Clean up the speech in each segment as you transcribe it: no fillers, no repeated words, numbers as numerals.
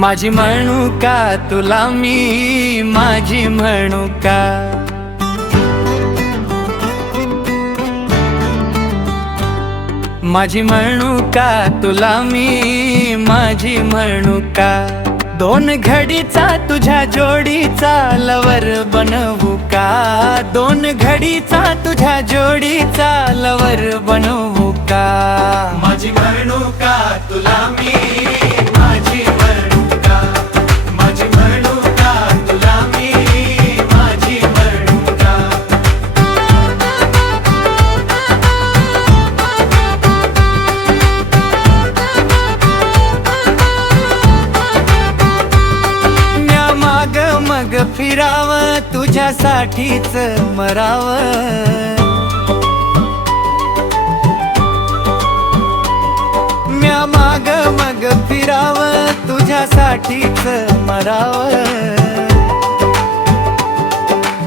माझी म्हणू का तुला मी, माझी म्हणू का? माझी म्हणू का तुला मी, माझी म्हणू का? दोन घडीचा तुझ्या जोडीचा लवर बनवू का? दोन घडीचा तुझ्या जोडीचा लवर बनवू का? माझी म्हणू का तुला मी, माझी म्हणू का? माझी म्हणू का तुला मी, माझी म्हणू का? म्या माग मग फिराव तुझ्यासाठीच मराव, म्या माग मग फिराव तुझ्यासाठीच मराव.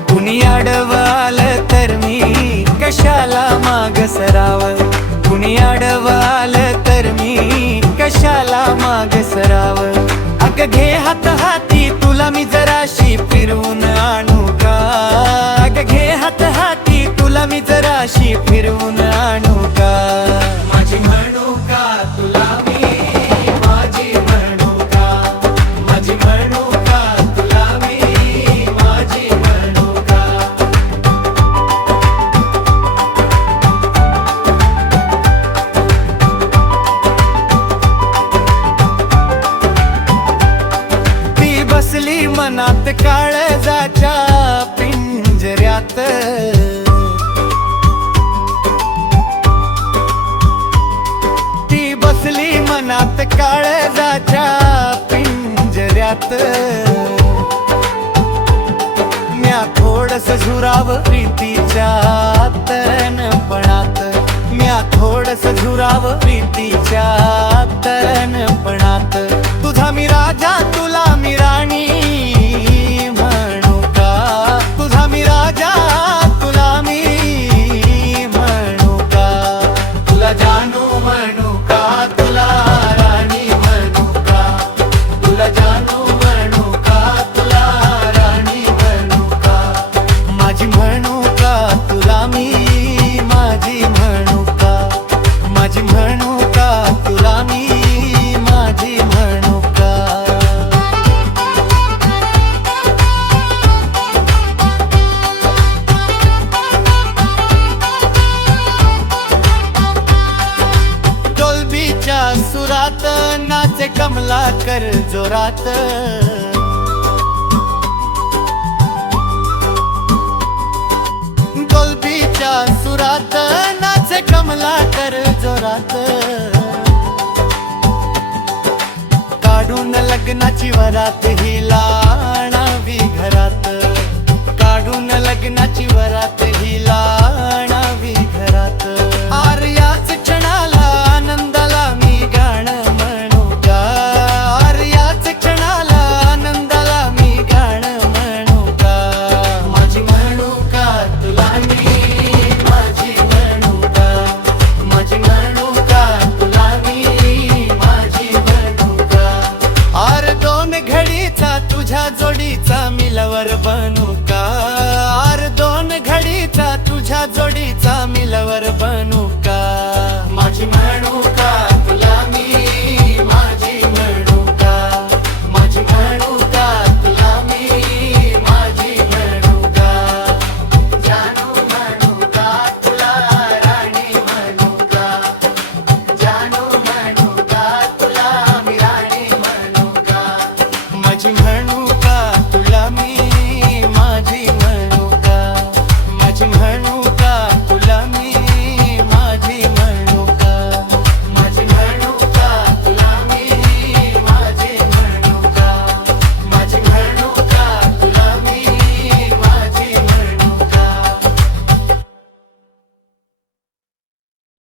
कुणी आडवं आलं तर मी कशाला माग सराव, कुणी आडवं आलं तर मी कशाला माग सराव. अग घे हात हाती तुला मी जराशी फिरवून आणू का? अग घे हात हाती तुला मी जराशी फिरवून आणू का? माझी म्हणू का तुला मी, माझी म्हणू का? माझी म्हणू का तुला मी, माझी म्हणू का? ती बसली मनात काळजाच्या पिंजऱ्यात, ती बसली मनात काळजाच्या पिंजऱ्यात. म्या थोडस झुराव प्रीतीच्या तरणपणात, म्या थोडस झुराव प्रीतीच्या तरणपणात. तुझा मी राजा तुला मी राणी म्हणू का? तुझा मी राजा तुला मी म्हणू का? तुला जानू म्हणू का? तुला राणी म्हणू का? तुला जानू म्हणू का? तुला राणी म्हणू का? माझी म्हणू का तुला मी, माझी म्हणू का? माझी म्हणू का तुला मी, माझी म्हणू का? डोलबीच्या सुरात नाचे कमलाकर जोरात, डोलबीच्या सुरात नाचे कमलाकर जोरात. काढून लग्नाची वरात हिला आणावी घरात,